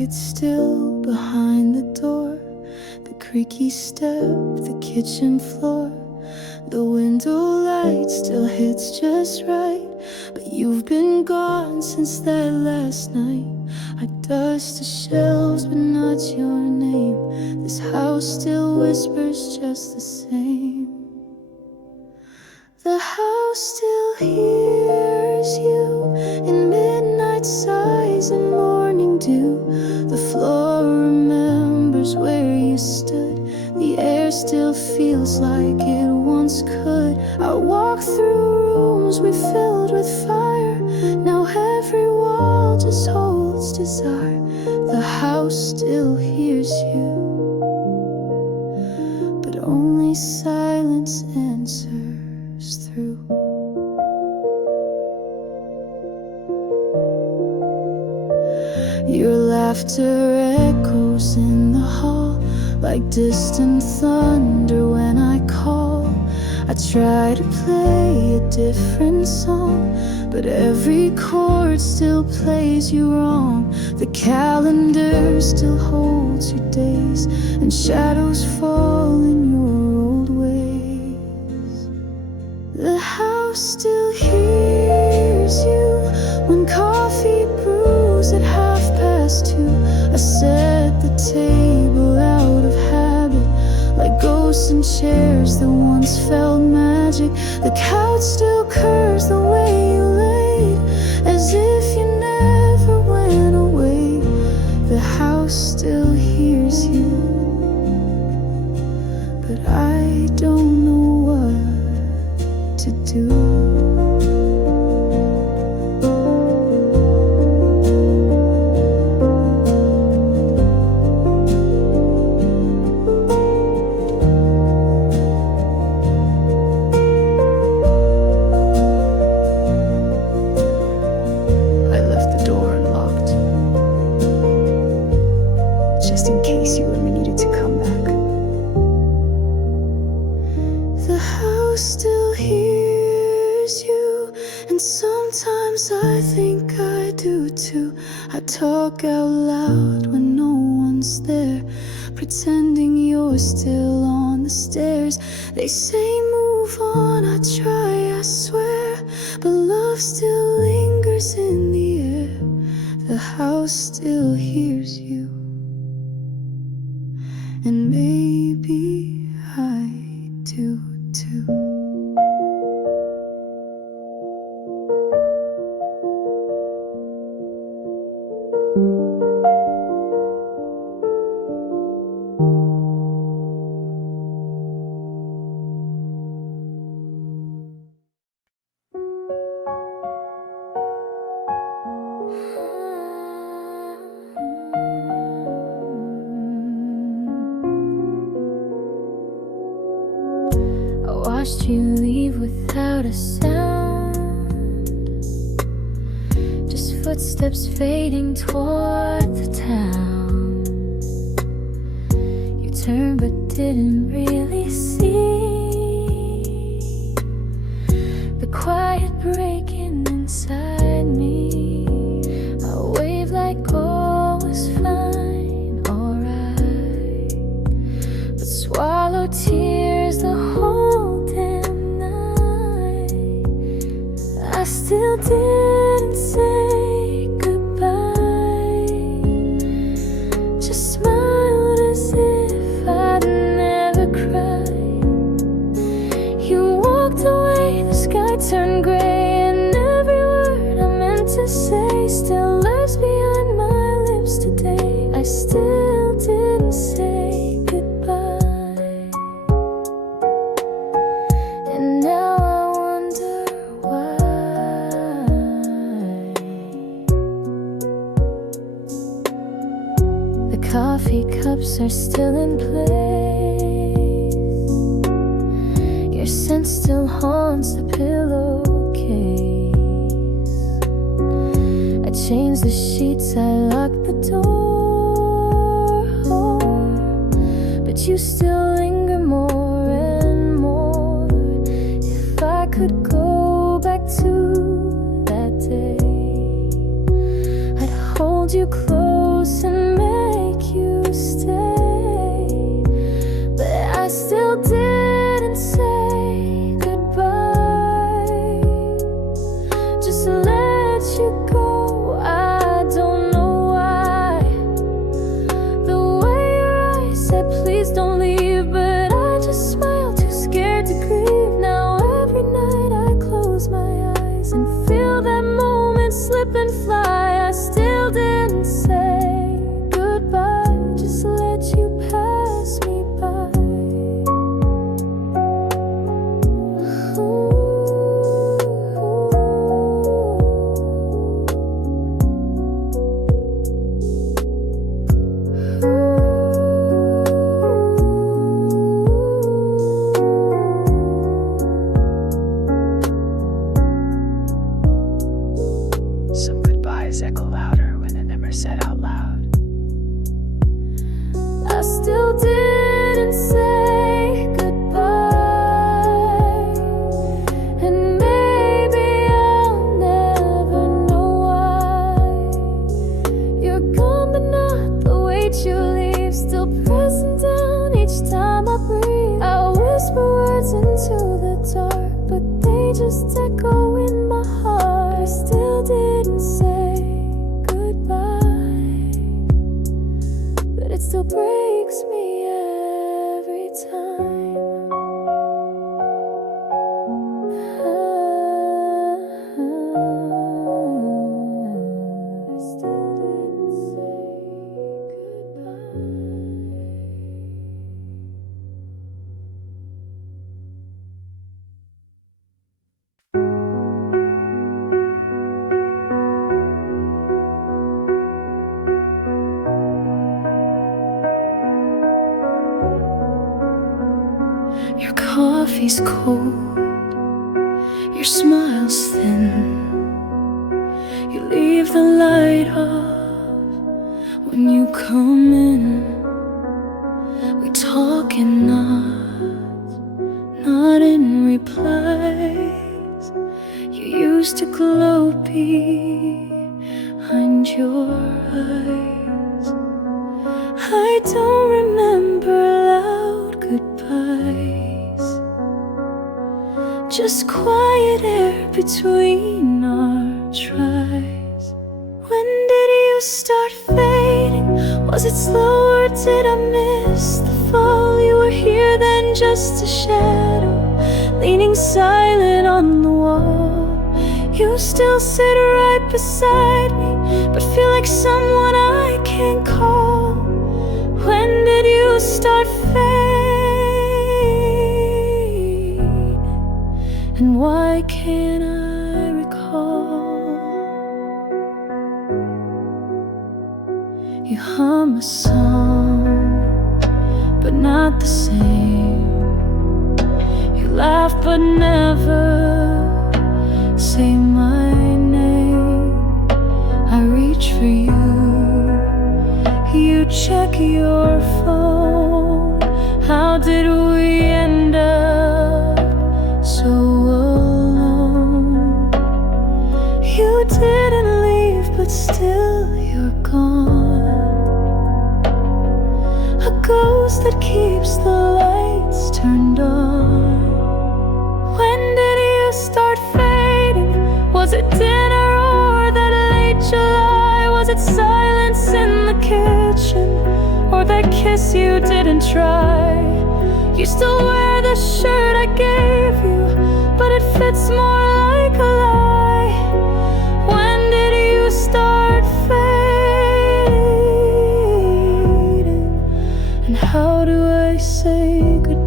it's still behind the door, the creaky step, the kitchen floor. The window light still hits just right, but you've been gone since that last night. I dust the shelves but not your name. This house still whispers just the same. The house still hears you in midnight sighs and morning dew. The floor remembers where you stood. The air still feels like it once could. I walk through rooms we filled with fire. Now every wall just holds desire. The house still hears you, but only silence answers through. Your laughter echoes in the hall like distant thunder when I call. I try to play a different song, but every chord still plays you wrong. The calendar still holds your days, and shadows fall in your old ways. The house still hears you when coffee brews at 2:30. I set the table out of habit, like ghosts in chairs that once felt magic. The couch still curves the way you laid, as if you never went away. The house still hears you, but I don't know what to do. Just in case you ever needed to come back. The house still hears you, and sometimes I think I do too. I talk out loud when no one's there, pretending you're still on the stairs. They say move on, I try, I swear, but love still lingers in the air. The house still hears you, and maybe I do too. Watched you leave without a sound, just footsteps fading toward the town. You turned but didn't really see the quiet breaking inside me. I waved like all was fine, alright, but swallowed tears the whole I still didn't say goodbye, just smiled as if I'd never cried. You walked away, the sky turned gray, and every word I meant to say still lies behind my lips today. I still didn't say goodbye, and now I wonder why. Coffee cups are still in place. Your scent still haunts the pillowcase. I changed the sheets, I locked the door, but you still linger more and more. If I could go back to that day, I'd hold you close and watch you leave, still pressing down each time I breathe. I whisper words into the dark, but they just echo in my heart. I still didn't say goodbye, but it still breaks me every time. I still didn't say goodbye. Your coffee's cold, your smile's thin. You leave the light off when you come in. We talk in nods, not in replies. You used to glow behind your eyes. I don't remember loud goodbyes, just quiet air between our tries. When did you start fading? Was it slow or did I miss the fall? You were here then, just a shadow, leaning silent on the wall. You still sit right beside me, but feel like someone I can't call. When did you start fading? And why can't I recall? You hum a song, but not the same. You laugh but never say my name. I reach for you, you check your phone. How did we end up so alone? You didn't leave, but still you're gone. A ghost that keeps the lights turned on. When did you start fading? Was it dinner or that late July? Was it silence in the kitchen, or that kiss you didn't try? You still wear the shirt I gave you, but it fits more like a lie. When did you start fading? And how do I say goodbye?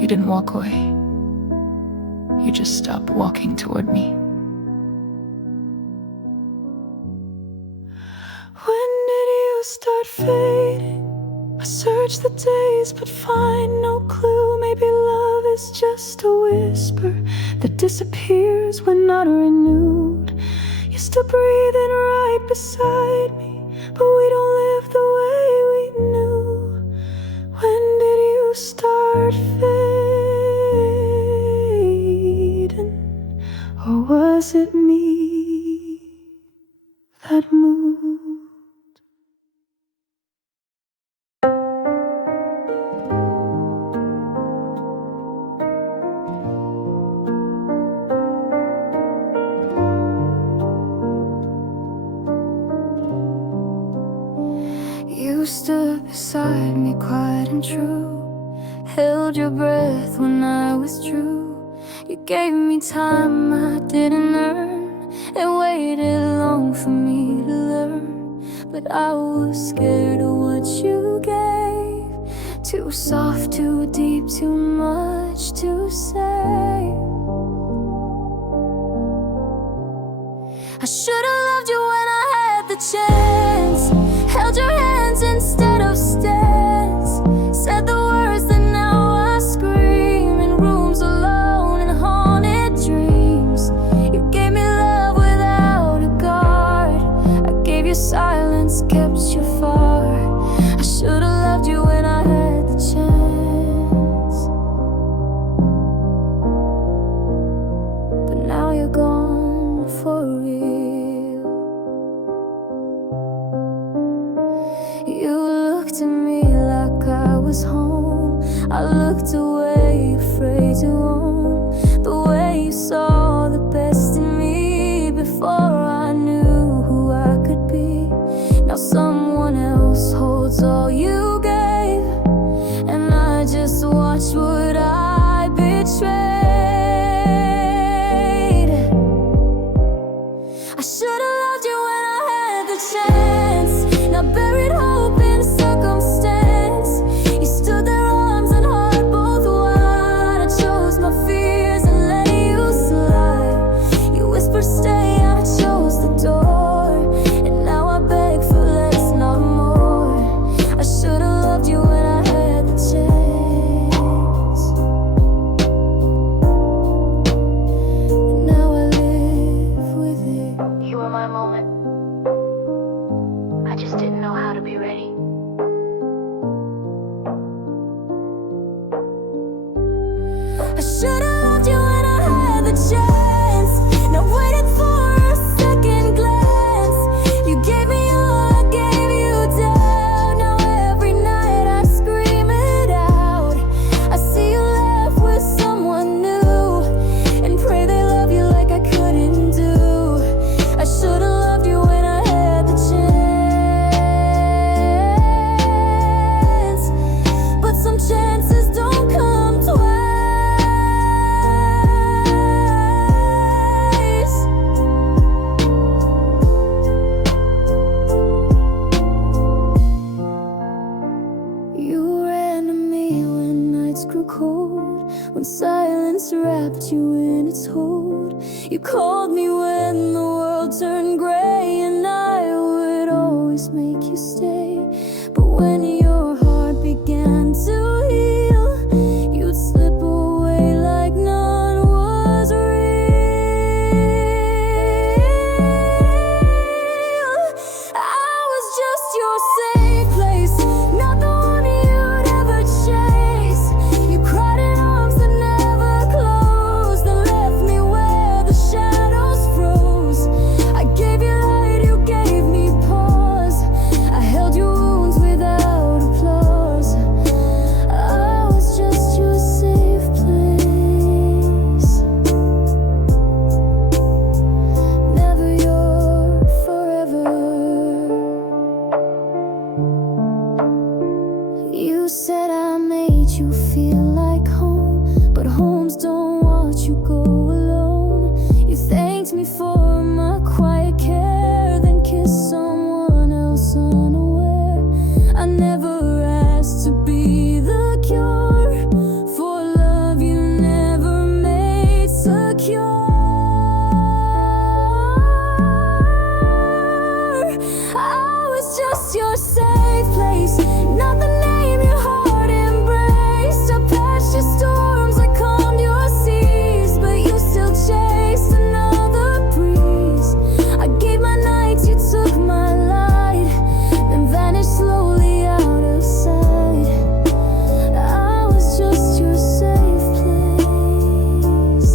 You didn't walk away. You just stopped walking toward me. When did you start fading? I search the days but find no clue. Maybe love is just a whisper that disappears when not renewed. You're still breathing right beside me, but we don't live the way we knew. When did you start fading? Or was it me that moved? You stood beside me quiet and true, held your breath when I withdrew. You gave me time I didn't earn, and waited long for me to learn. But I was scared of what you gave. Too soft, too deep, too much to say. I should've loved you when I had the chance, held your hands instead of stance, said the words that now I scream in rooms alone and haunted dreams. You gave me love without a guard, I gave you silence silence kept you far. I should've loved you when I had the chance, but now you're gone for real. You looked at me like I was home. I looked away, afraid to own the way you saw the best in me before I knew who I could be. Now someone else holds all you gave, and I just watched what I betrayed. I should've loved you when I had the chance. Now buried hope in circumstance. You stood there, arms and heart both wide. I chose my fears and let you slide. You whispered stay, I chose the door, and now I beg for less, not more. I should've loved you when I had the chance, and now I live with it. You were my moment. I just didn't know how to be ready. I should've loved you when I had the chance. Now waited for a second glance. You gave me all, I gave you down. Now every night I scream it out. I see you laugh with someone new, and pray they love you like I couldn't do. I should've loved you when I had the chance, but some chances don't come twice. You ran to me when nights grew cold, when silence wrapped you in its hold. You called me when the world turned gray, and I would always make you stay. But when your heart began to heal, you'd slip away like none was real. I was just your safe place, not the one you'd ever chase. You cried in arms that never closed, and left me where the shadows froze. I gave you light, you gave me pause. I held your wounds without applause. I was just your safe place, never your forever. You said I made you feel like home, but homes don't watch you go alone. You thanked me for my quiet care, then kissed someone else unaware. I never asked to be the cure for love you never made secure. I was just your safe place, not the name your heart embraced. I patched your storms, I calmed your seas, but you still chased another breeze. I gave my nights, you took my light, then vanished slowly out of sight. I was just your safe place,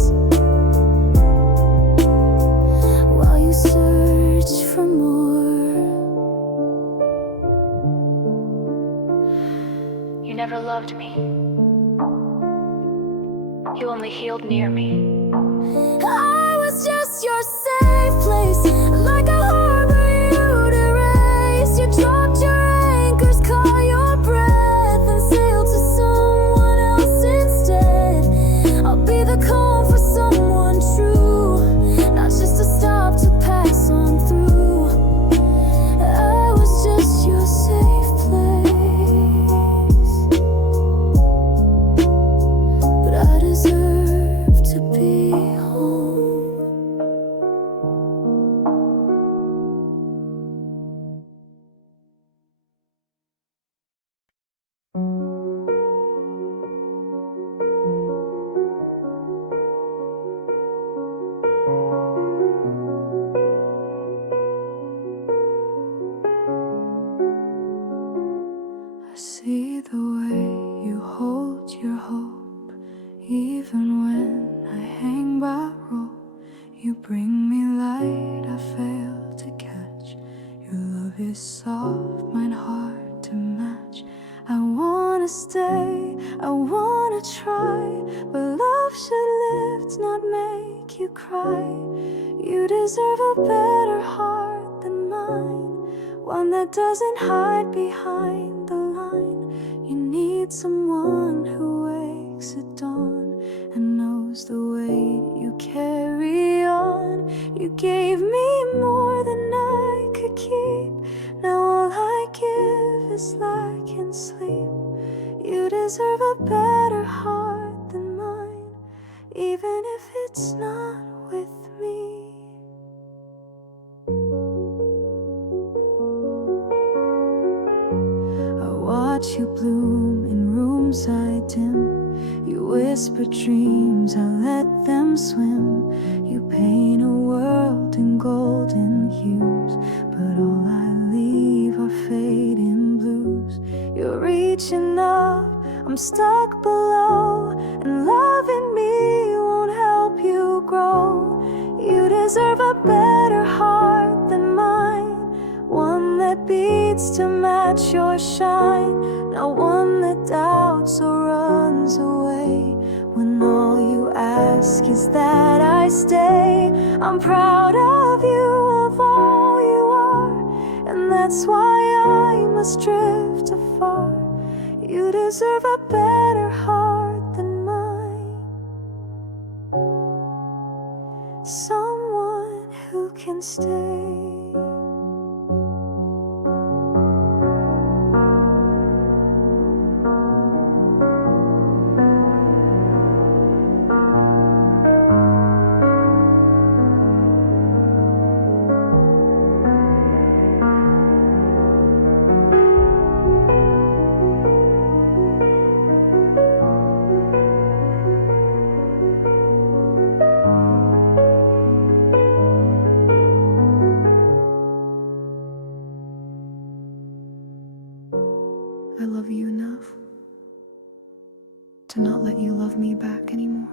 while you searched for more. You never loved me. You only healed near me. I was just your safe place, like a harbor you'd erase. You dropped your anchors, caught your breath, and sailed to someone else instead. I'll be the calm for someone true, not just a stop to pass on through. I was just your safe place, but I deserve to be home. see the way you hold your hope, even when I hang by rope. You bring me light I fail to catch. Your love is soft, mine hard to match. I wanna stay, I wanna try, but love should lift, not make you cry. You deserve a better heart than mine, one that doesn't hide behind the line. You need someone who wakes at dawn and knows the weight you carry on. You gave me more than I could keep, now all I give is lack and sleep. You deserve a better heart than mine, even if it's not with me. I watch you bloom in rooms I dim. You whisper dreams, I let them swim. You paint a world in golden hues, but all I leave are fading blues. You're reaching up, I'm stuck below, and loving me won't help you grow. You deserve a better heart than mine, one that beats to match your shine, not one that doubts or runs away when all you ask is that I stay. I'm proud of you, of all you are, and that's why I must drift afar. You deserve a better heart than mine, someone who can stay. I love you enough to not let you love me back anymore.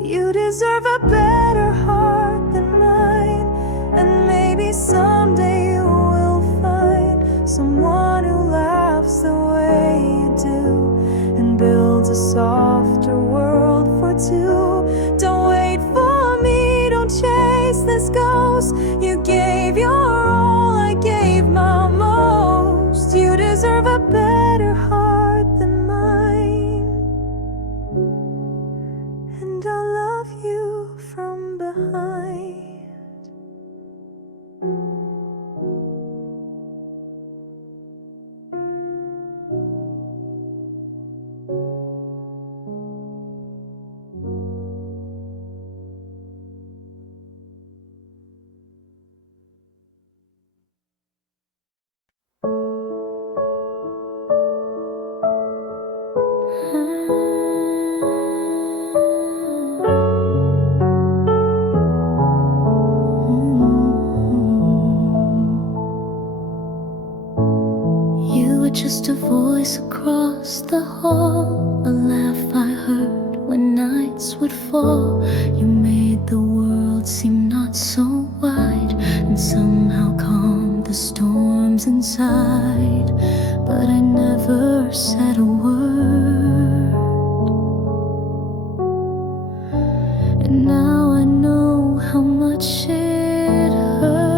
You deserve a better heart than mine, and maybe someday you will find someone who laughs the way you do and builds a softer world for two. Don't wait for me, don't chase this ghost. You gave your all, I gave my most. You deserve a better heart than mine, and I'll love you from behind. You were just a voice across the hall, a laugh I heard when nights would fall. You made the world seem not so wide, and somehow calmed the storms inside. But I never said a word, and now I know how much it hurt.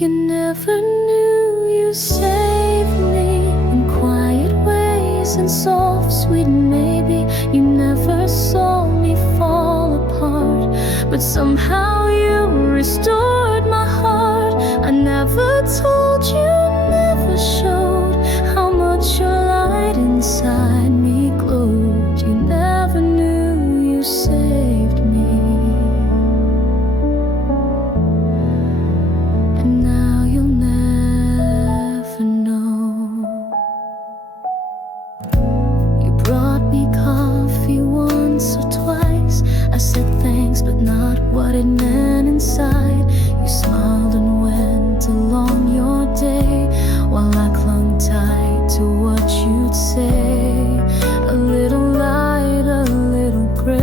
You never knew you saved me in quiet ways and soft, sweet maybe. You never saw me fall apart, but somehow you restored my heart. I never told you, never showed how much your light inside me glowed. You never knew you saved me, and now you'll never know. You brought me coffee once or twice. I said thank hearted man inside. You smiled and went along your day, while I clung tight to what you'd say. A little light, a little grace,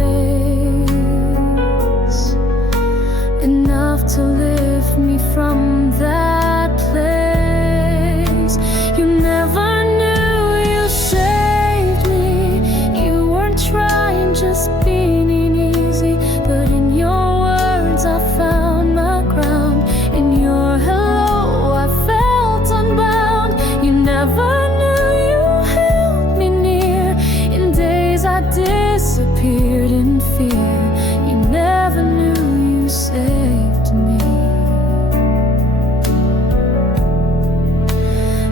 enough to lift me from that place. You never knew you saved me. You weren't trying, just being easy. But in your words I found my ground. In your hello I felt unbound. You never knew you held me near. In days I disappeared in fear. You never knew you saved me.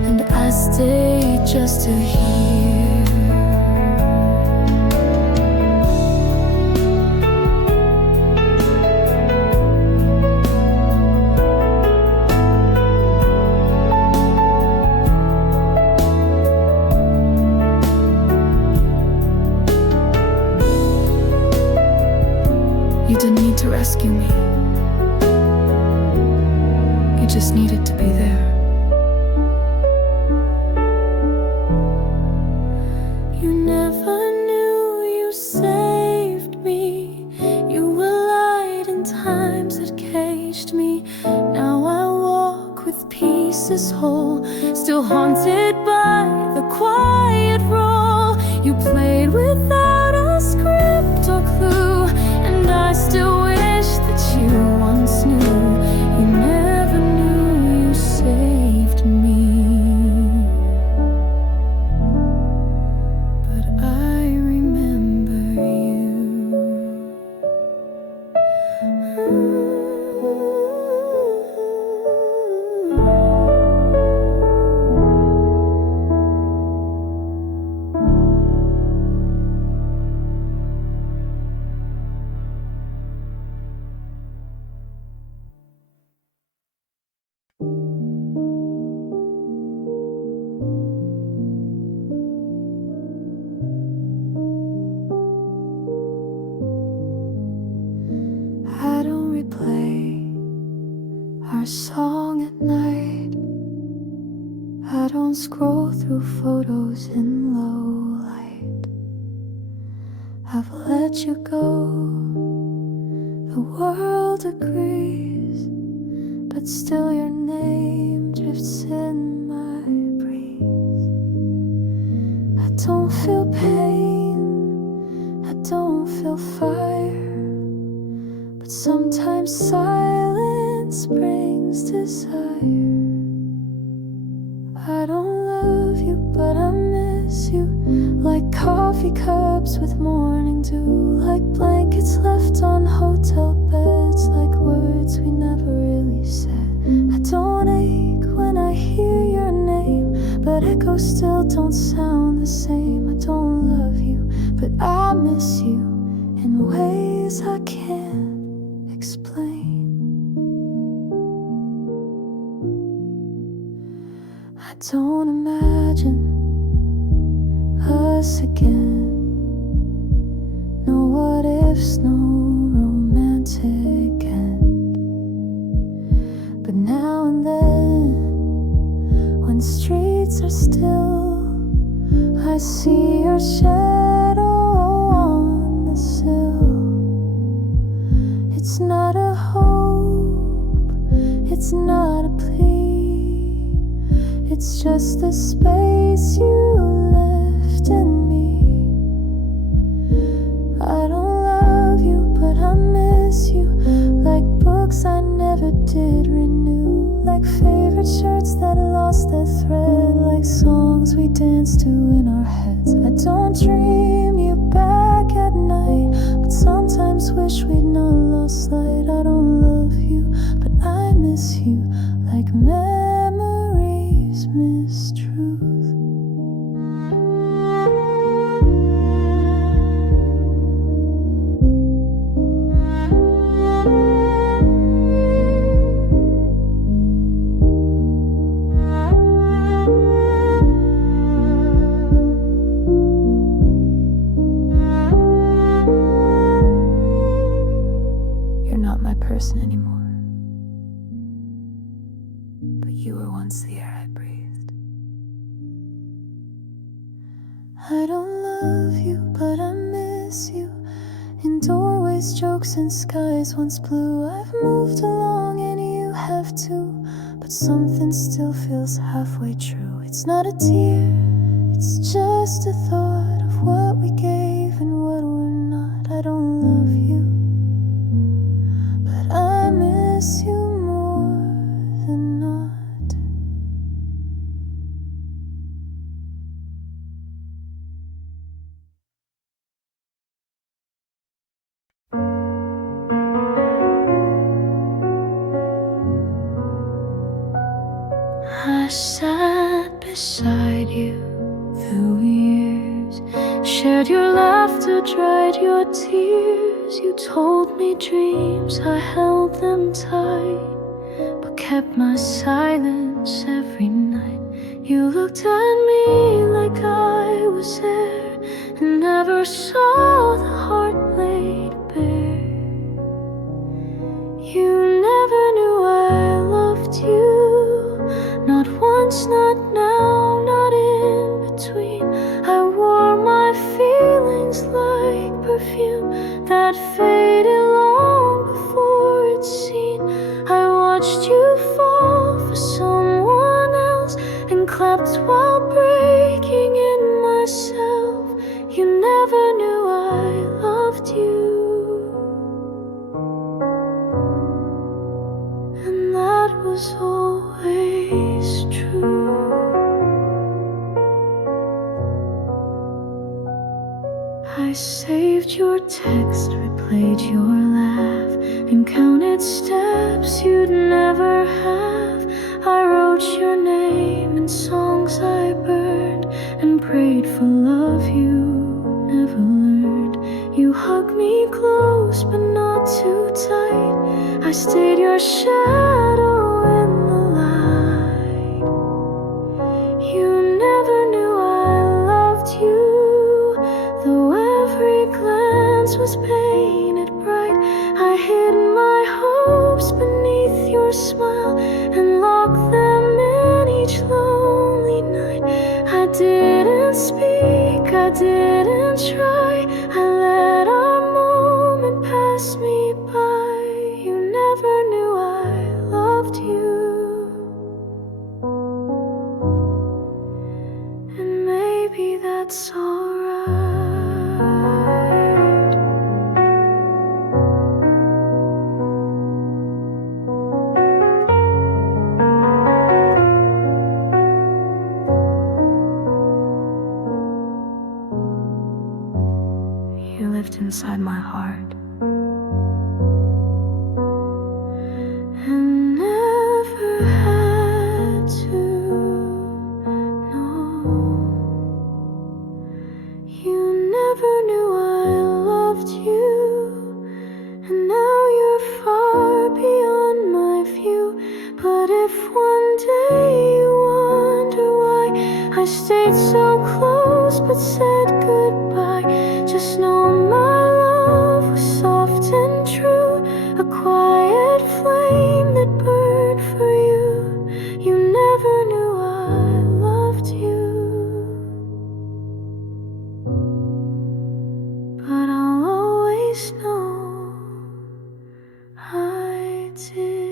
And I stayed just to hear. You didn't need to rescue me. You just needed to be there. You never knew you saved me. You were light in times that caged me. Now I walk with pieces whole, still haunted by the quiet role you played without a script or clue. And I still wish that you once knew. You never knew you saved me. But I remember you. I don't replay our song at night. I don't scroll through photos in low light. I've let you go, the world agrees, but still your name drifts in my breeze. I don't feel pain, I don't feel fire, but sometimes silence brings desire. I don't love you, but I miss you, like coffee cups with morning dew, like blankets left on hotel beds, like words we never really said. I don't ache when I hear your name, but echoes still don't sound the same. I don't love you, but I miss you in ways I can't explain. I don't imagine us again. No what ifs, no romantic end. But now and then, when streets are still, I see your shadow on the sill. It's not a hope, it's not a plea, it's just the space you left in me. I don't love you, but I miss you, like books I never did renew, like favorite shirts that lost their thread, like songs we danced to in our heads. I don't dream you back at night, but sometimes wish we'd not lost light. I don't love you, but I miss you, like memories miss truth. person anymore. But you were once the air I breathed. I don't love you, but I miss you. In doorways, jokes, and skies once blue. I've moved along and you have too, but something still feels halfway true. It's not a tear, it's just a thought of what we gave and what we're not. I don't love you, but I miss you more than not. I sat beside you through years, shared your laughter, dried your tears. You told me dreams, I held them tight, but kept my silence every night. You looked at me like I was there, and never saw the heart laid bare. You never knew I loved you, not once, not now, not in between. I wore my feelings like perfume that faded long before it's seen. I watched you fall for someone else and clapped while breaking in myself. You never knew I loved you, and that was always true. I saved your text, replayed your laugh, and counted steps you'd never have. I wrote your name in songs I burned, and prayed for love you never learned. You hugged me close but not too tight. I stayed your shadow in the light. You never knew I loved you, though every glance was painted bright. I hid my hopes beneath your smile and locked them in each lonely night. I didn't speak, I didn't try. I let our moment pass me by. You never knew I loved you, and maybe that's alright. You lived inside my heart and never had to know. You never knew I loved you, and now you're far beyond my view. But if one day you wonder why I stayed so close but said goodbye, just know my love was soft and true, a quiet flame that burned for you. You never knew I loved you, but I'll always know I did.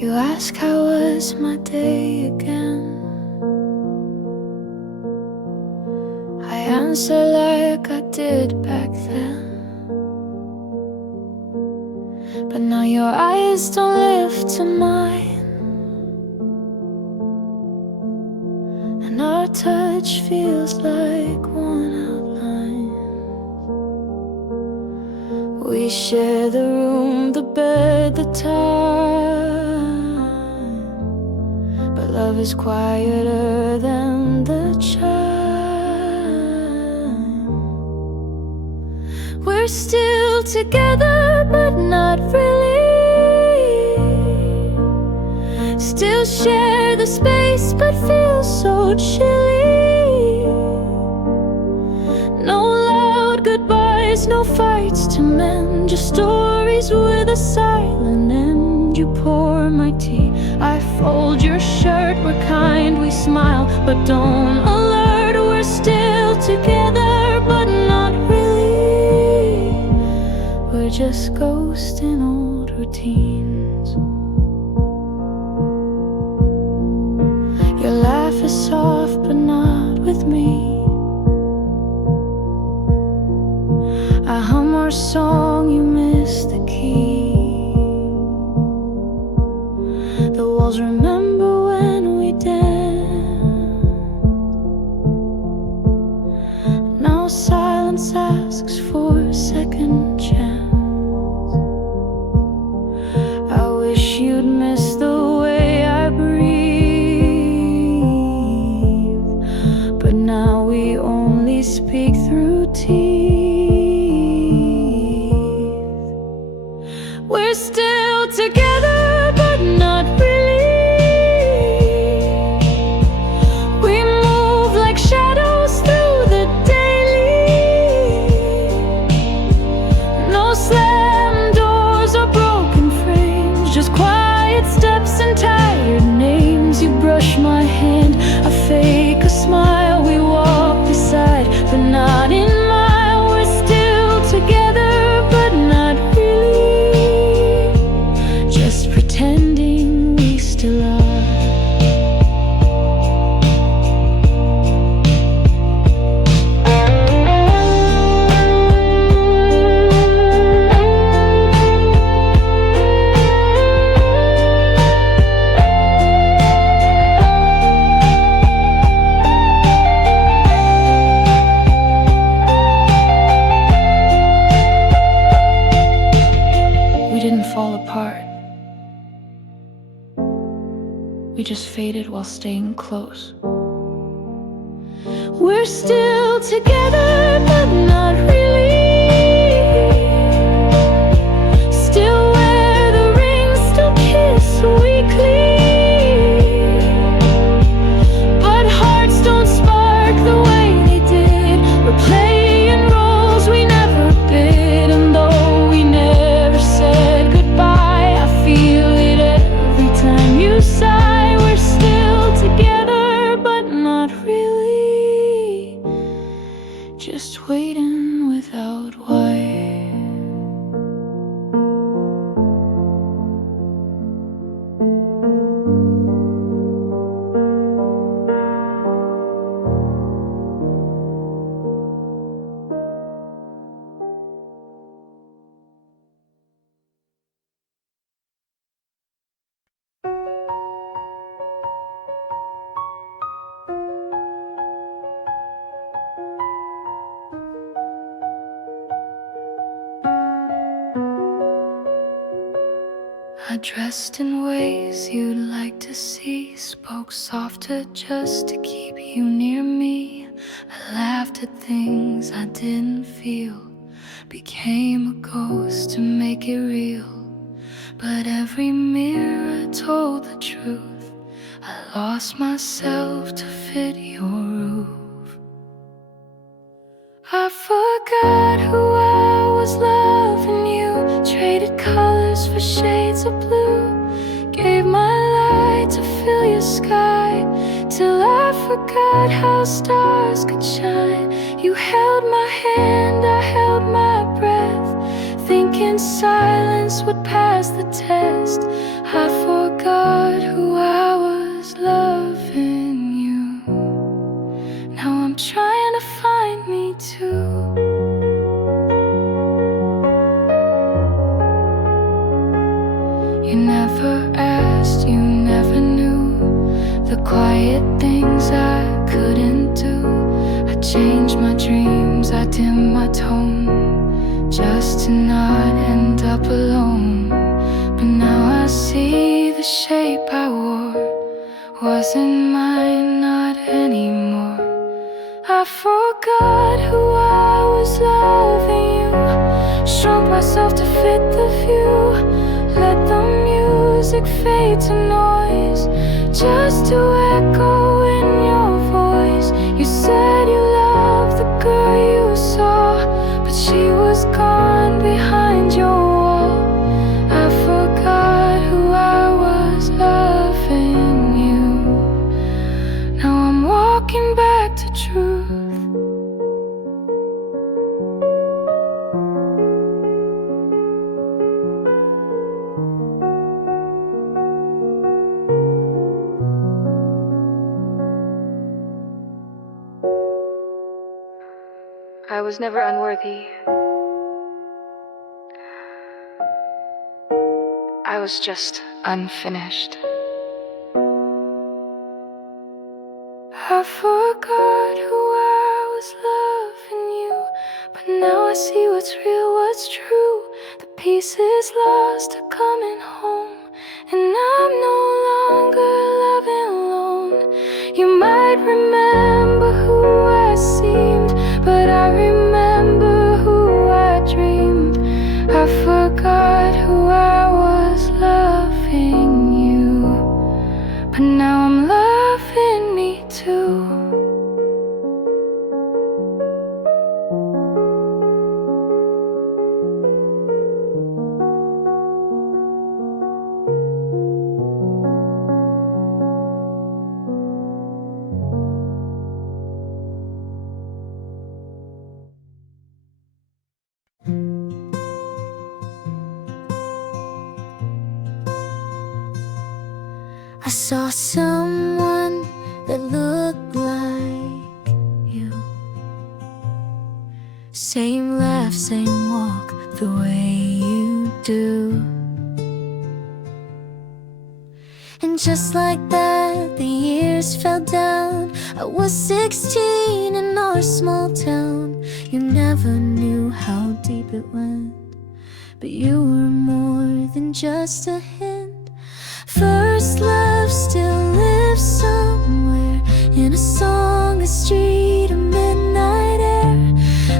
You ask how was my day again. I answer like I did back then. But now your eyes don't lift to mine, and our touch feels like one outline. We share the room, the bed, the time. love is quieter than the chime. We're still together, but not really. Still share the space, but feel so chilly. No loud goodbyes, no fights to mend, just stories with a silent end. You pour my tea, I fold your shirt. We're kind, we smile, but don't alert. We're still together, but not really. We're just ghosts in old routines. Your laugh is soft, but not with me. I hum our song, you miss the key. The walls remember when we danced. Now silence asks for a second chance. I wish you'd miss the way I breathe, but now we only speak through teeth. We're still together, but not really. We move like shadows through the daily. No slam doors or broken frames, just quiet steps and tired names. You brush my hand, I fake a smile. We walk beside, but not in mile. We're still together, but not really. Just pretending we still are. We didn't fall apart. We just faded while staying close. We're still together, but not really. Still wear the ring, still kiss weekly. But hearts don't spark the way they did. We're playing roles we never bid. And though we never said goodbye, I feel it every time you sigh. We're still together, but not really. Just waiting without why. I dressed in ways you'd like to see, spoke softer just to keep you near me. I laughed at things I didn't feel, became a ghost to make it real. But every mirror told the truth. I lost myself to fit your roof. I forgot who I was loving you, traded colors for shades of blue, gave my light to fill your sky, till I forgot how stars could shine. You held my hand, I held my breath, thinking silence would pass the test. I forgot who I was loving you. Now I'm trying to find me too. You never asked, you never knew the quiet things I couldn't do. I changed my dreams, I dimmed my tone, just to not end up alone. But now I see the shape I wore wasn't mine, not anymore. I forgot who I was loving you, shrunk myself to fit the view, let the music fade to noise, just to echo in your voice. You said you loved the girl you saw, but she was gone behind your wall. I forgot who I was loving you. Now I'm walking back to truth. I was never unworthy. I was just unfinished. I forgot who I was loving you, but now I see what's real, what's true. The pieces lost are coming home, and I'm no longer loving alone. You might remember who I seemed, but I remember who I dreamed. I forgot who I was loving you, but now I'm loving me too. I saw someone that looked like you. Same laugh, same walk, the way you do. And just like that, the years fell down. I was 16 in our small town. You never knew how deep it went, but you were more than just a hint. First love still lives somewhere, in a song, a street, a midnight air.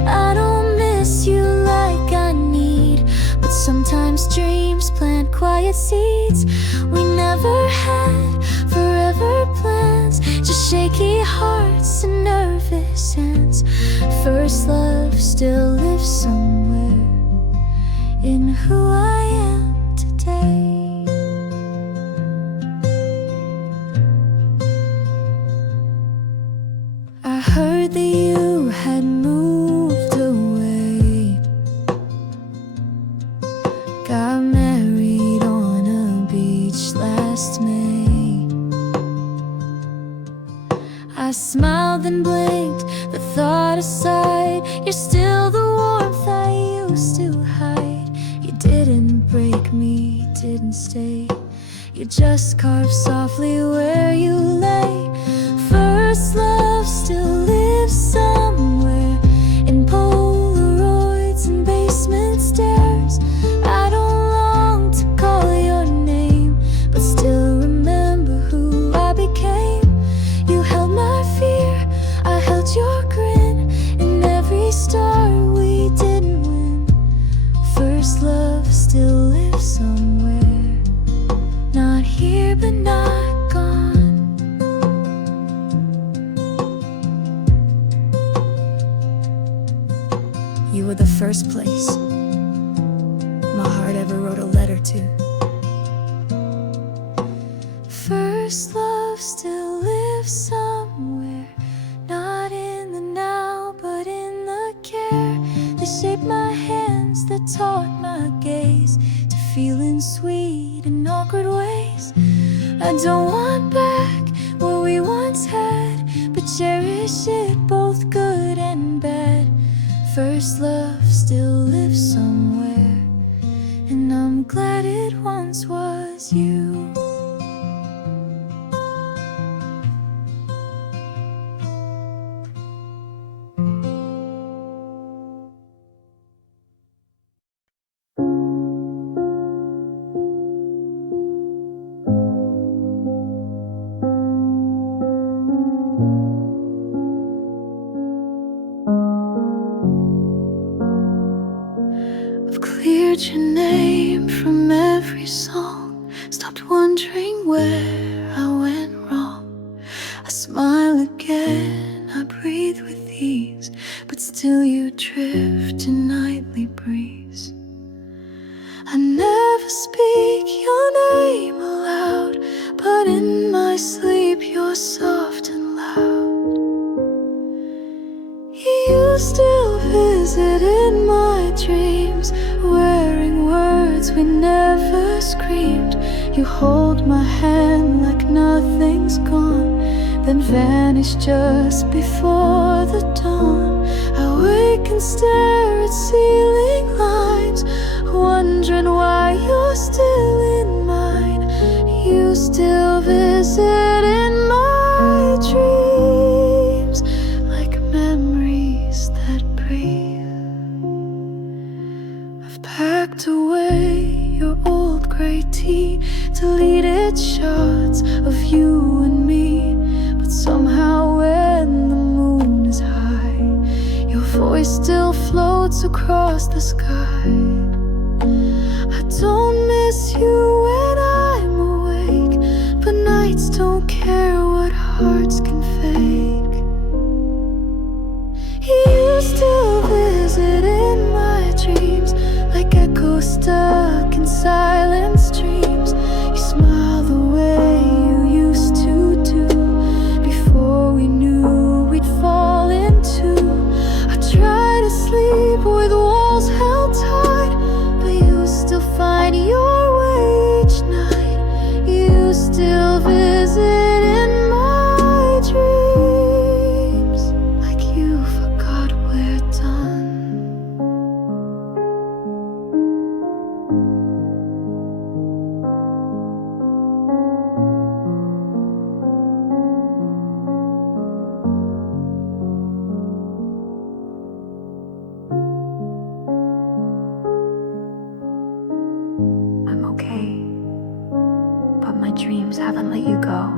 I don't miss you like I need, but sometimes dreams plant quiet seeds. We never had forever plans, just shaky hearts and nervous hands. First love still lives somewhere in who I am today. I heard that you had moved away, got married on a beach last May. I smiled and blinked, the thought aside. You're still the warmth I used to hide. You didn't break me, didn't stay. You just carved softly where you lay. First love still lives somewhere, in Polaroids and basement stairs. I don't long to call your name, but still remember who I became. You held my fear, I held your grin, and every star we didn't win. First love still lives somewhere, not here but not gone. You were the first place my heart ever wrote a letter to. First love still lives somewhere, not in the now but in the care that shaped my hands, that taught my gaze to feeling sweet in awkward ways. I don't want back what we once had, but cherish it, both good and bad. First love still lives somewhere, and I'm glad it once was you. heard your name from every song. Stopped wondering where I went wrong. I smile again, I breathe with ease, but still you drift in nightly breeze. I never speak your name aloud, but in my sleep you're soft and loud. You still visit in my dreams, wearing words we never screamed. You hold my hand like nothing's gone, then vanish just before the dawn. I wake and stare at ceiling lines, wondering why you're still in mine. You still visit in my dreams, like memories that breathe. I've packed away your old grey tea, deleted shots of you and me, but somehow when the moon is high, your voice still floats across the sky. I don't miss you when I'm awake, but nights don't care what hearts can fake. You still visit in my dreams, like echoes stuck in silent streams. You smile the way you used to do, before we knew we'd fall into. I try to sleep with walls held tight, but you still find your way each night. You still visit in my dreams, like you forgot we're done. I'm okay, but my dreams haven't let you go.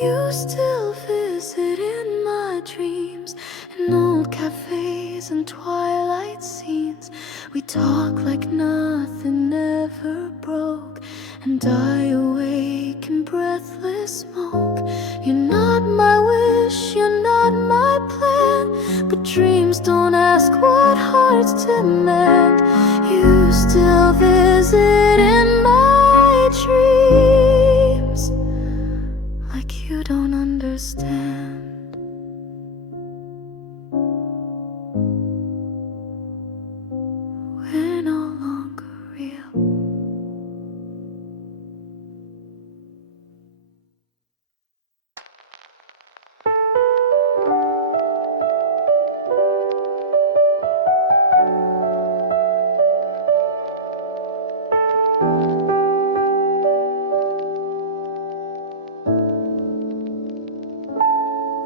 You still visit in my dreams, in old cafes and twilight scenes. We talk like nothing ever broke, and I awake in breathless smoke. You're not my wish, you're not my plan, but dreams don't ask what hearts demand. You still visit in my dreams, like you don't understand. We're no longer real.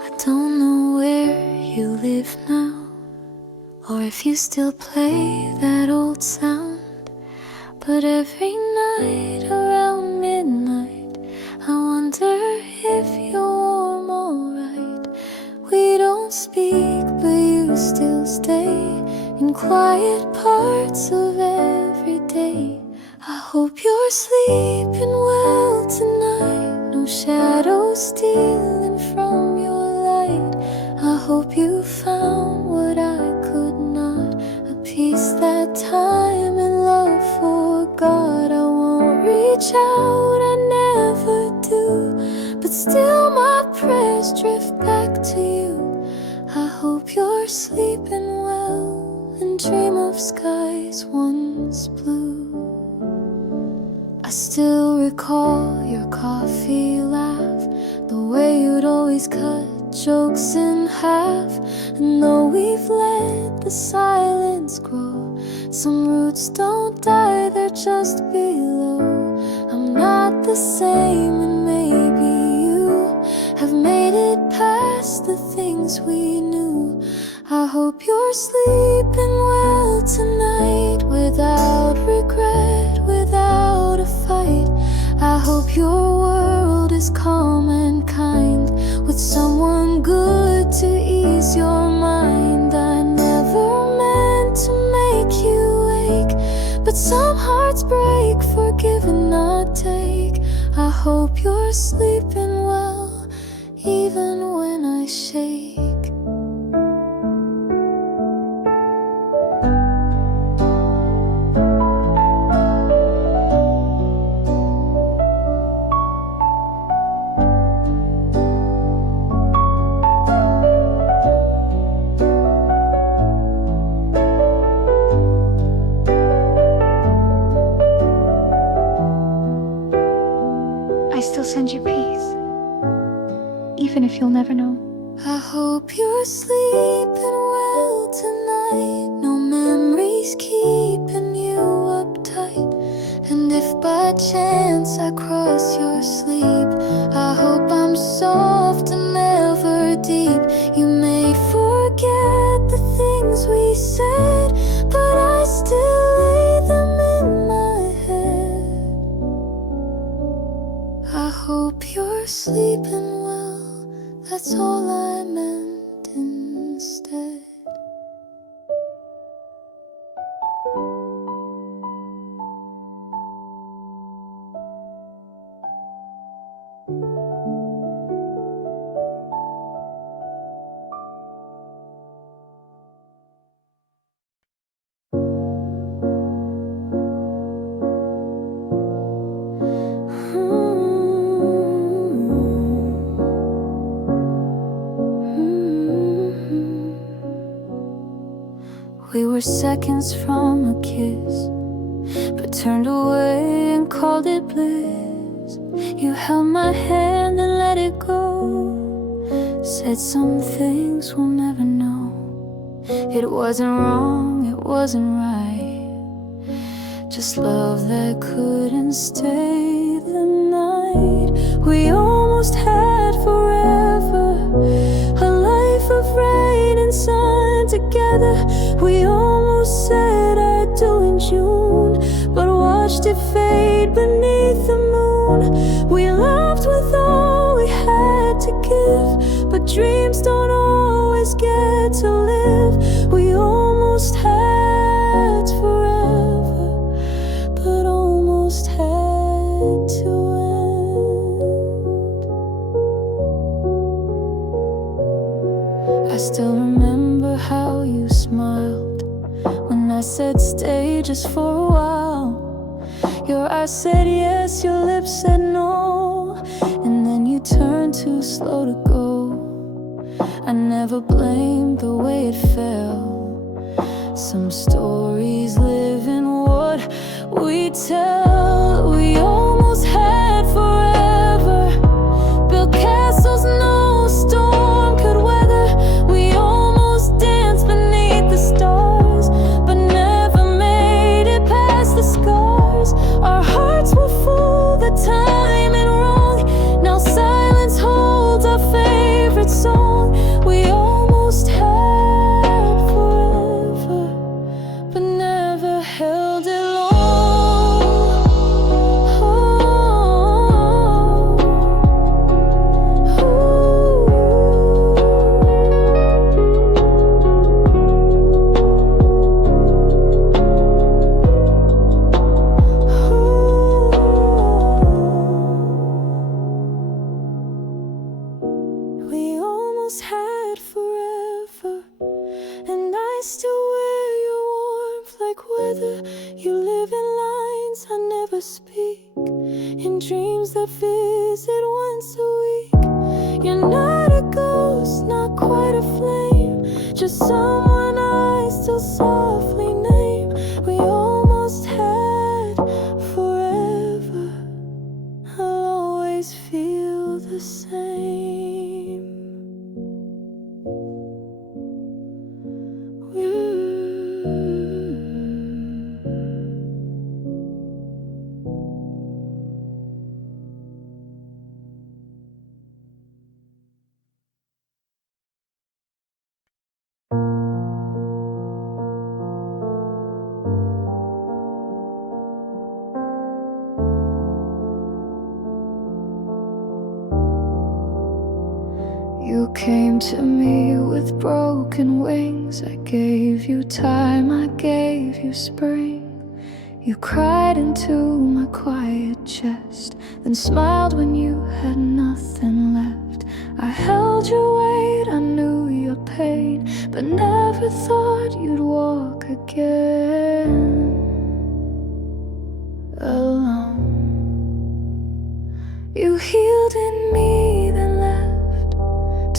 I don't know where you live now, or if you still play that old sound, but every night around midnight I wonder if you're warm alright. We don't speak, but you still stay in quiet parts of every day. I hope you're sleeping well tonight, no shadows stealing from your light. I hope you found what I could not, a peace that time and love forgot. I won't reach out, I never do, but still my prayers drift back to you. I hope you're sleeping well and dream of skies once blue. I still recall your coffee laugh, the way you'd always cut jokes in half. And though we've let the silence grow, some roots don't die, they're just below. I'm not the same, and maybe you have made it past the things we knew. I hope you're sleeping well tonight, without regret, without a fight. I hope your world is calm and kind, with someone good to ease your mind. I never meant to make you ache, but some hearts break for give and not take. I hope you're sleeping well, even when I shake. I still send you peace, even if you'll never know. I hope you're sleeping well tonight. No memories keeping you uptight. And if by chance I cross your sleep, I hope I'm soft and never deep. You may forget the things we said, but I still lay them in my head. I hope you're sleeping well, that's all I meant instead. We were seconds from a kiss, but turned away and called it bliss. You held my hand and let it go, said some things we'll never know. It wasn't wrong, it wasn't right, just love that couldn't stay the night. We almost had forever, a life of rain and sun together. We almost said I do in June, but watched it fade beneath the moon. We loved with all we had to give, but dreams don't always get to live. We almost had forever, but almost had to end. I still remember how you smiled when I said stay just for a while. Your eyes said yes, your lips said no, and then you turned too slow to go. I never blamed the way it felt. Some stories live in what we tell. We almost had forever, built castles no storm could weather. We almost danced beneath the stars, but never made it past the scars. Our hearts were full the time and wrong. Now silence holds our favorite song. We almost had forever, but never held it long. We almost had forever, and I still wear your warmth like weather. You live in lines I never speak, in dreams that visit once a week. You're not a ghost, not quite a flame, just someone I still softly name. We almost had forever, I'll always feel the same. came to me with broken wings. I gave you time, I gave you spring. You cried into my quiet chest, then smiled when you had nothing left. I held your weight, I knew your pain, but never thought you'd walk again alone. You healed in me, then left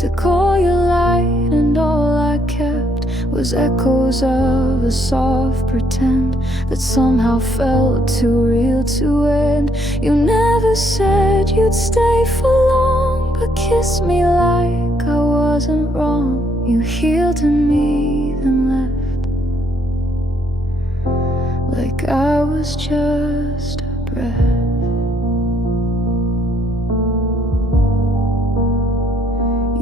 to call your light, and all I kept was echoes of a soft pretend that somehow felt too real to end. You never said you'd stay for long, but kissed me like I wasn't wrong. You healed in me, then left like I was just a breath.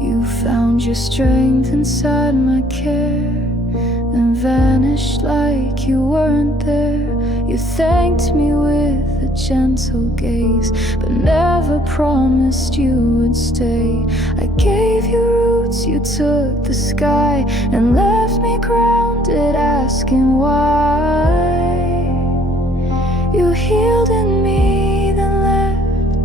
You found your strength inside my care, and vanished like you weren't there. You thanked me with a gentle gaze, but never promised you would stay. I gave you roots, you took the sky, and left me grounded, asking why. You healed in me, then left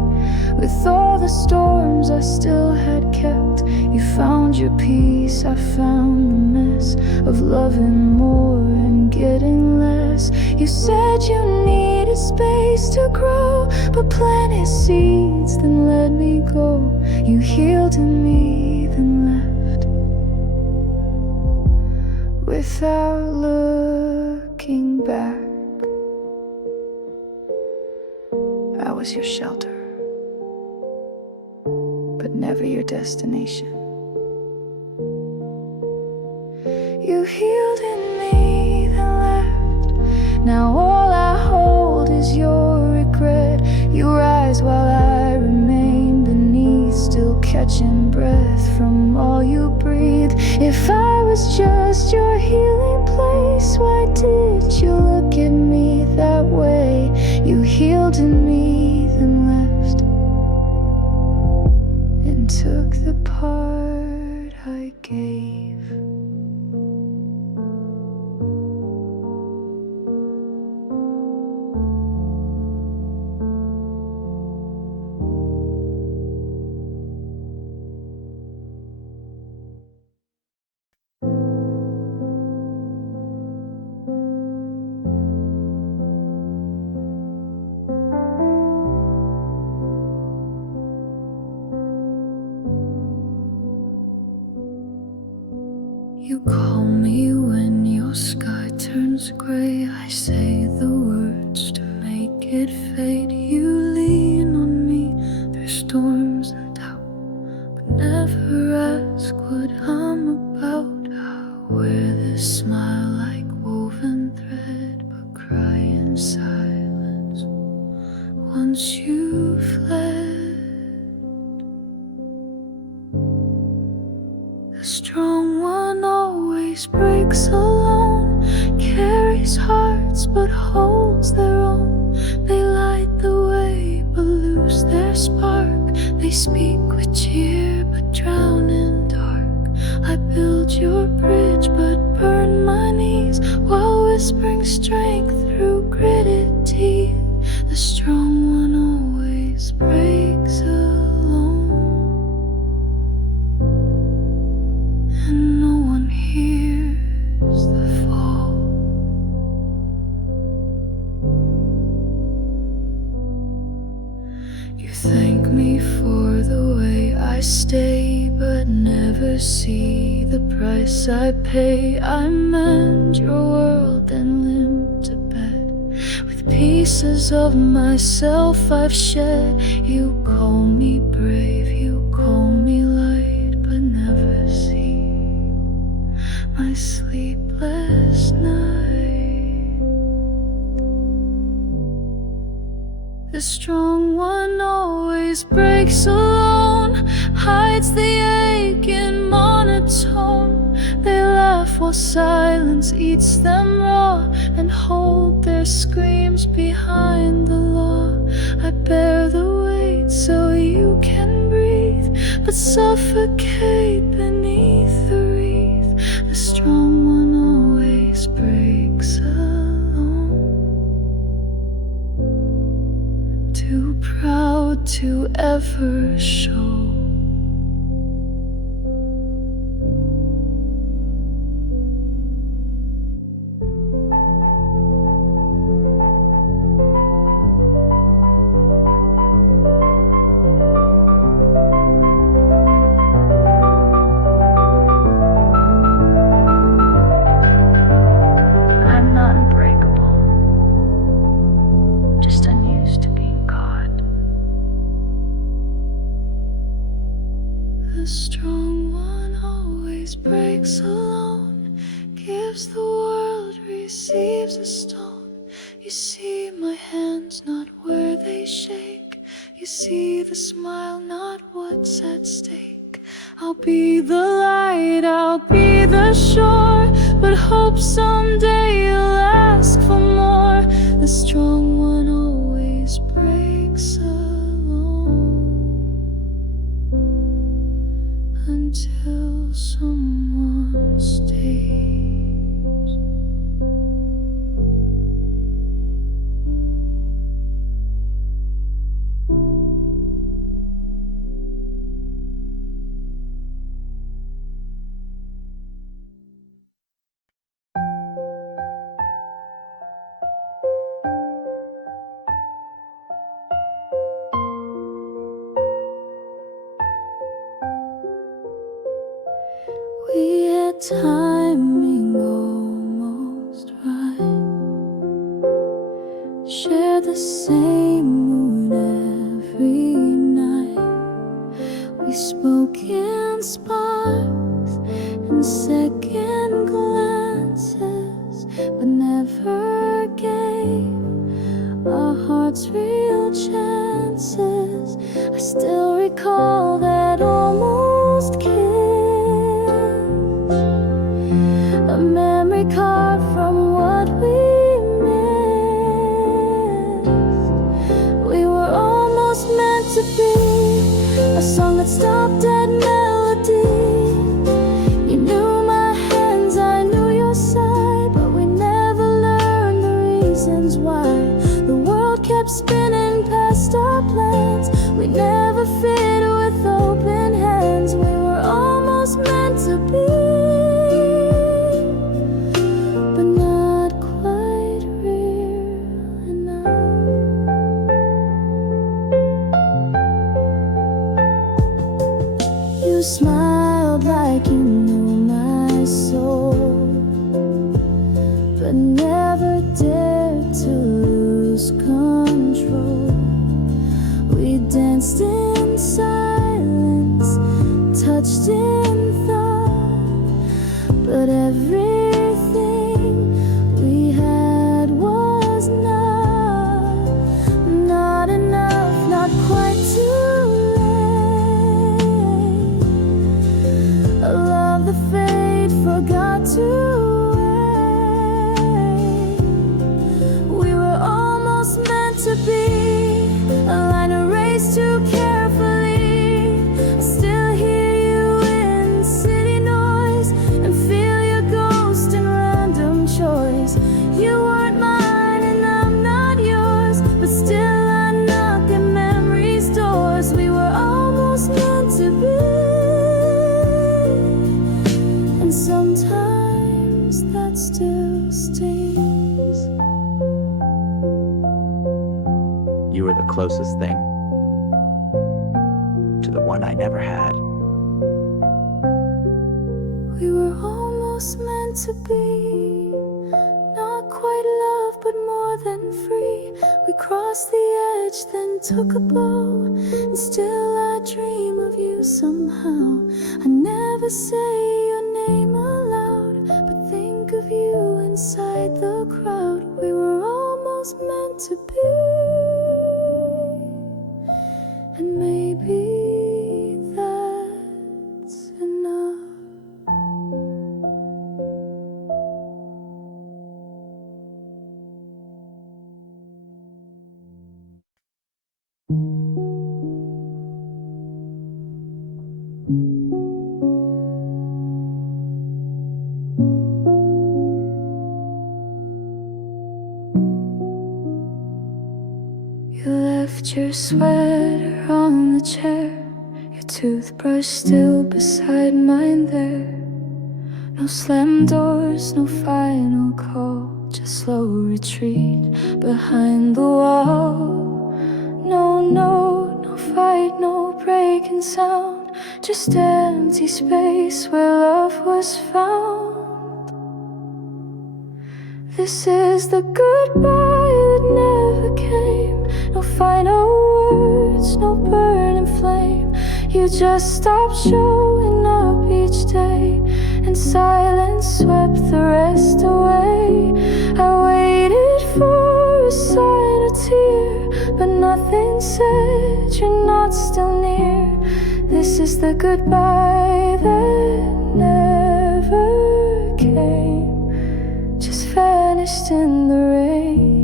with all the storms I still had kept. You found your peace, I found the mess of loving more and getting less. You said you needed space to grow, but planted seeds, then let me go. You healed in me, then left without looking back. I was your shelter, but never your destination. You healed in me, then left. Now all I hold is your regret. You rise while I remain beneath, still catching breath from all you breathe. If I was just your healing place, why did you look at me that way? You healed in me, then left, and took the part I gave. You call me when your sky turns gray. I say the words to make it fade. You lean on me through storms and doubt, but never ask what I'm about. I wear this smile like woven thread, but cry in silence once you fled. The strong one always breaks alone, carries hearts but holds their own. They light the way but lose their spark. They speak with cheer but drown in dark. I build your bridge but burn my knees, while whispering strength through gritted teeth. The strong one always breaks alone, and no one hears the fall. You thank me for the way I stay, but never see the price I pay. I mend your world and limp to bed with pieces of myself I've shed. You call me brave, you call me light, but never see my sleepless night. The strong one always breaks alone, hides the ache in monotone. They laugh while silence eats them raw, and hold their screams behind the law. I bear the weight so you can breathe, but suffocate beneath the wreath. The strong one always breaks alone, too proud to ever show. I'm not unbreakable, just unused to being caught. The strong one always breaks alone, gives the world, receives a stone. You see my hands, not where they shake. You see the smile, not what's at stake. I'll be the light, I'll be the shore, but hope someday you'll ask for more. The strong one always breaks alone, until someone stays. We had timing almost right, shared the same mood every night. We spoke in sparks and second glances, but never gave our hearts real chances. I still recall that almost kiss, a memory carved from what we missed. We were almost meant to be a song that stopped at melody. You knew my hands, I knew your side, but we never learned the reasons why. The world kept spinning past our plans. We never fit with open hands. We were almost meant to be, but not quite real enough. You smiled like you knew my soul, but never dared to lose control. We danced in silence, touched in thought, but everything we had was not enough, not quite too late. A love the fate forgot to wait. We were almost meant to be a line erased too carefully. I still hear you in city noise and feel your ghost in random choice. You weren't mine and I'm not yours, but still I knock at memory's doors. We were almost meant to be, and sometimes that still stings. You were the closest thing to the one I never had. We were almost meant to be, not quite love, but more than free. We crossed the edge, then took a bow, and still I dream of you somehow. I never say your name aloud, but think of you inside the crowd. We were almost meant to be, and maybe that's enough. left your sweater on the chair, your toothbrush still beside mine there. No slam doors, no final call, just slow retreat behind the wall. No fight, no breaking sound, just empty space where love was found. This is the goodbye that never came. No final words, no burning flame. You just stopped showing up each day, and silence swept the rest away. I waited for a sign or tear, but nothing said you're not still near. This is the goodbye that never came, just vanished in the rain.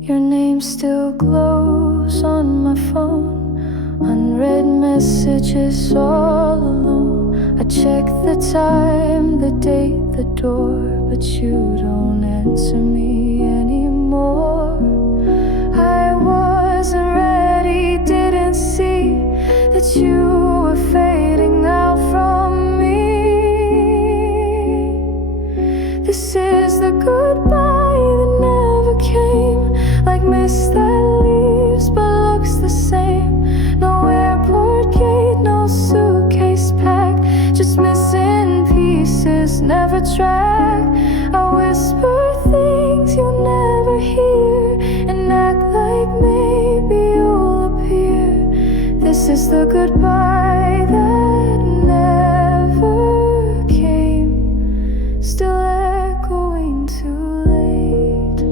Your name still glows on my phone, unread messages all alone. I check the time, the date, the door, but you don't answer me anymore. I wasn't ready, didn't see that you were fading out from me. This is the goodbye that never came, like mist that leaves but looks the same. No airport gate, no suitcase packed, just missing pieces, never tracked. I whisper things you'll never hear, and act like maybe you'll appear. This is the goodbye that never came, still echoing too late.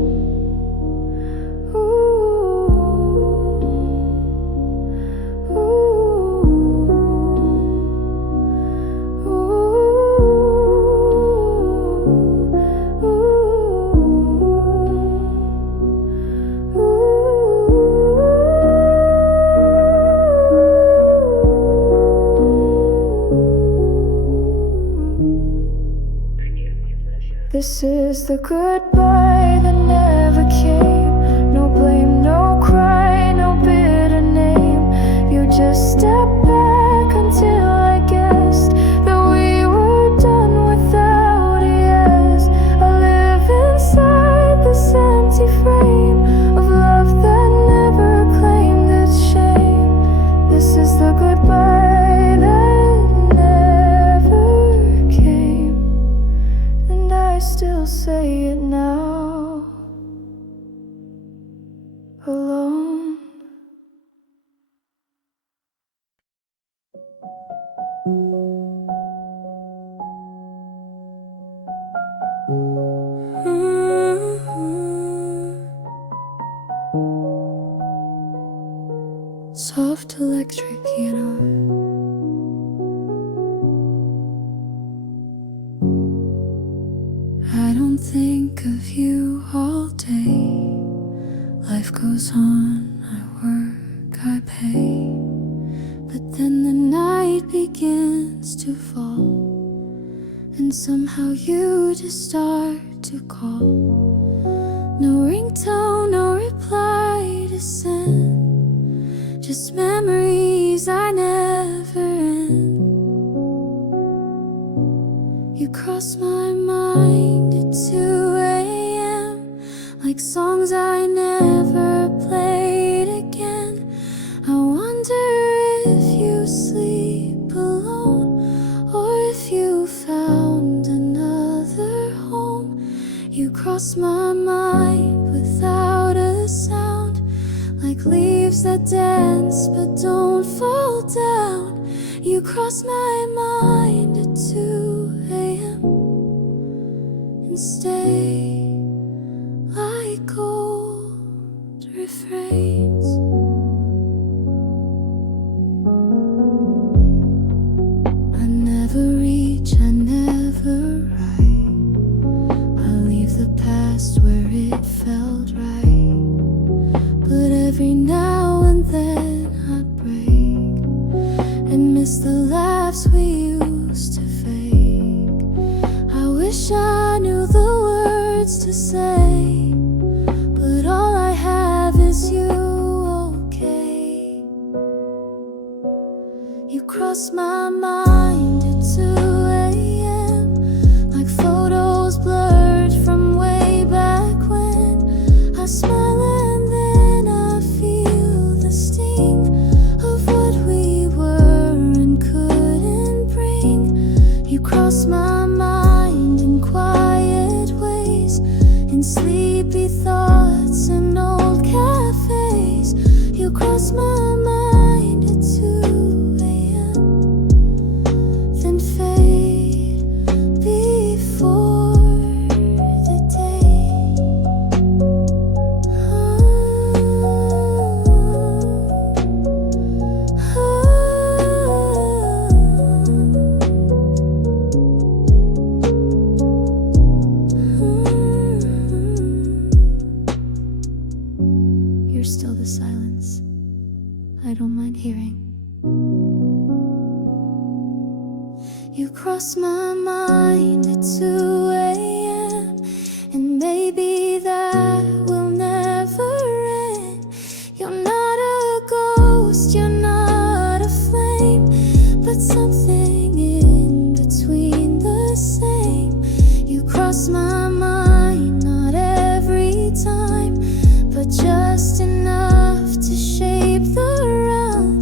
This is the goodbye that never came. No blame, no cry, no bitter name. You just stepped back until I guessed that we were done without a yes. I live inside this empty frame of love that never claimed its shame. This is the goodbye that never came, and I still say it now, alone. Soft electric piano, I don't think of you all day. Life goes on, I work, I pay. But then the night begins to fall, and somehow you just start to call. No ringtone, no reply to send, just memories I never end. You cross my mind at 2 a.m. like songs I never played again. I wonder if you sleep alone, or if you found another home. You cross my mind without a sound, like leaves that dance but don't fall down. You cross my mind at 2 a.m. and stay like old refrains. I never reach, I never write. I leave the past where it felt right, but every now and then I'd break and miss the laughs we used to fake. I wish I knew the words words to say, but all I have is you, okay? You cross my mind at 2 a.m. like photos blurred from way back when. I smile and then I feel the sting of what we were and couldn't bring. You cross my mind in quiet ways, in sleepy thoughts and old cafes. You cross my mind at 2 a.m. then fade before the day. You're still the silence I don't mind hearing. You cross my mind at 2 a.m. and maybe that will never end. You're not a ghost, you're not a flame, but something in between the same. You cross my mind, not every time, but just enough to shape the realm.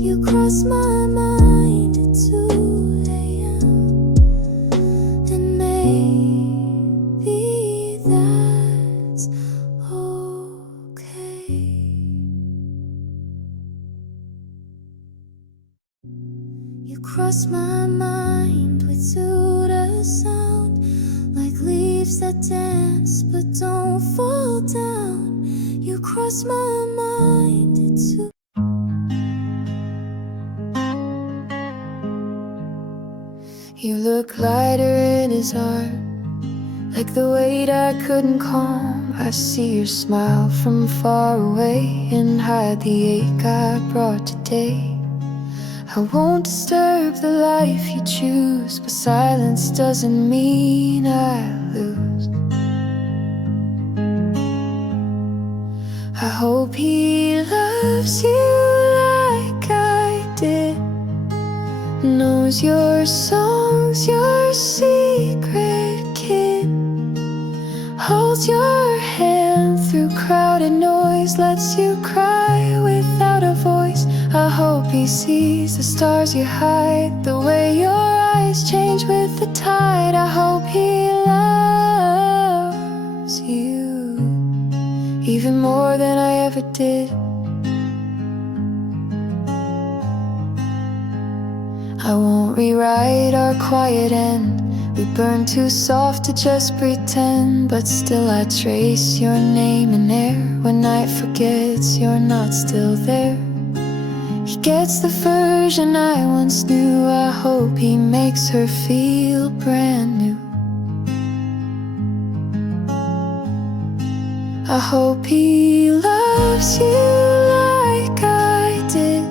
You cross my mind at 2 a.m. and maybe that's okay. You cross my mind with Suda sound, like leaves that dance but don't fall down. You cross my mind at 2. You look lighter in his arm, like the weight I couldn't calm. I see your smile from far away and hide the ache I brought today. I won't disturb the life you choose, but silence doesn't mean I lose. I hope he loves you like I did, knows your songs, your secret kid, holds your hand through crowded noise, lets you cry without a voice. I hope he sees the stars you hide, the way your eyes change with the tide. I hope he loves you even more than I ever did. I won't rewrite our quiet end. We burn too soft to just pretend, but still I trace your name in air. When night forgets you're not still there. He gets the version I once knew. I hope he makes her feel brand new. I hope he loves you like I did,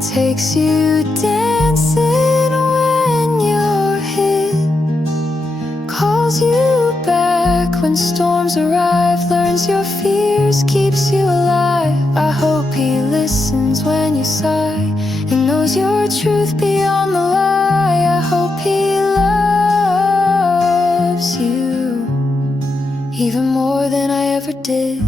takes you dancing when you're hit, calls you back when storms arrive, learns your fears, keeps you alive. I hope he listens when you sigh and knows your truth beyond the lie. I hope he loves you even more than I ever did.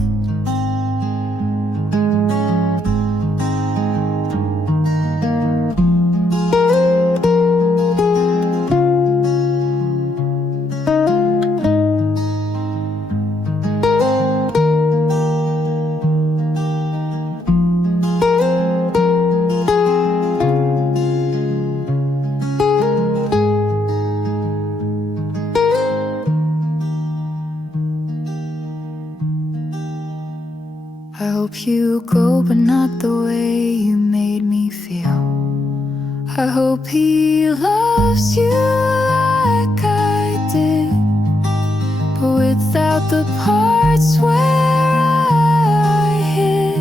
I hope you go, but not the way you made me feel. I hope he loves you like I did, but without the parts where I hid,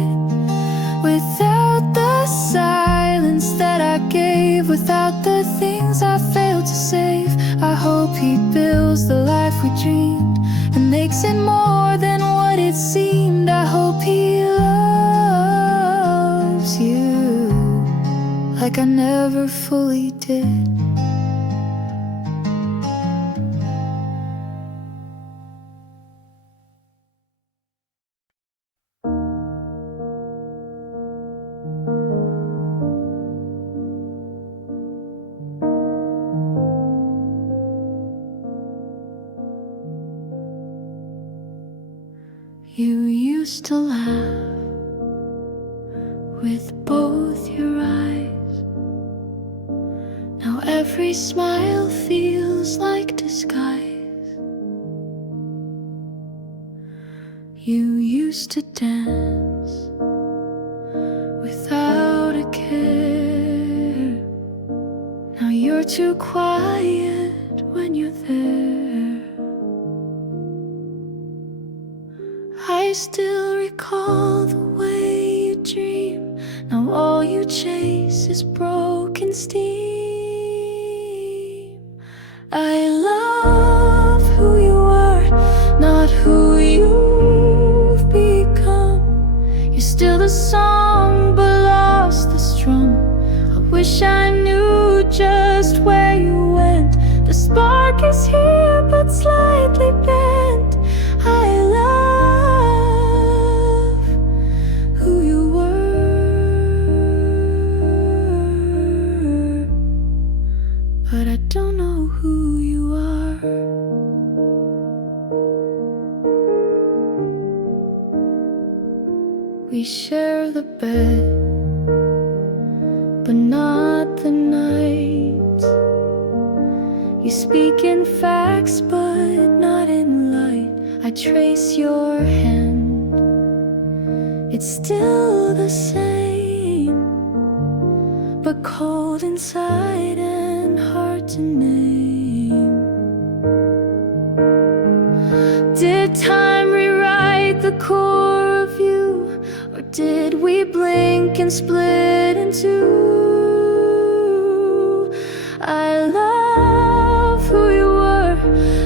without the silence that I gave, without the things I failed to save. I hope he builds the life we dreamed, and makes it more than what it seemed. I hope he loves you like I never fully did. You used to laugh with both your eyes. Now every smile feels like disguise. You used to dance without a care. Now you're too quiet when you're there. I still recall the way you dream. Now all you chase is broken steam. I love who you are, not who you've become. You're still the song, but lost the strum. I wish I knew just where you went. The spark is here, but slightly bent. I love who you were, but I don't know who you are. We share the bed, but not the night. You speak in facts, but not in light. I trace your hand, it's still the same, but cold inside and hard to name. Did time rewrite the core of you, or did we blink and split in two? I love who you were,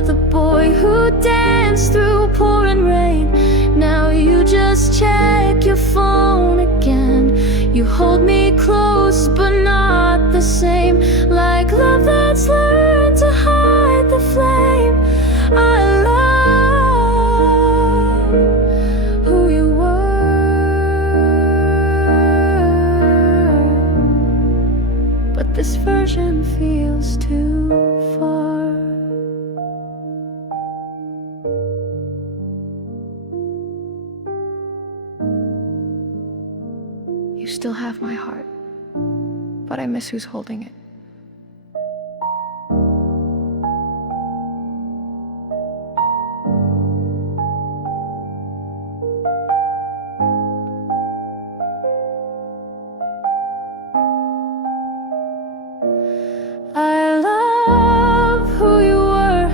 the boy who danced through pouring rain. Now you just check your phone again. You hold me close, but not the same. Like love that's learned to hide the flame. I love who you were, but this version feels too far. You still have my heart, but I miss who's holding it. I love who you were.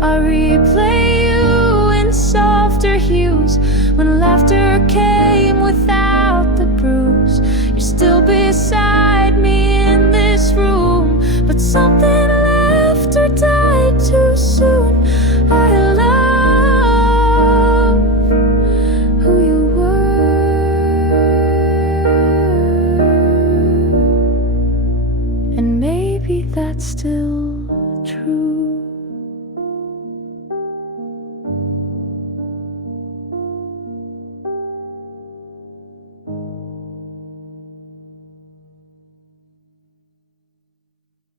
I replay you in softer hues. When laughter came without the bruise, you're still beside me in this room, but something left or died too soon. I love who you were, and maybe that's still true.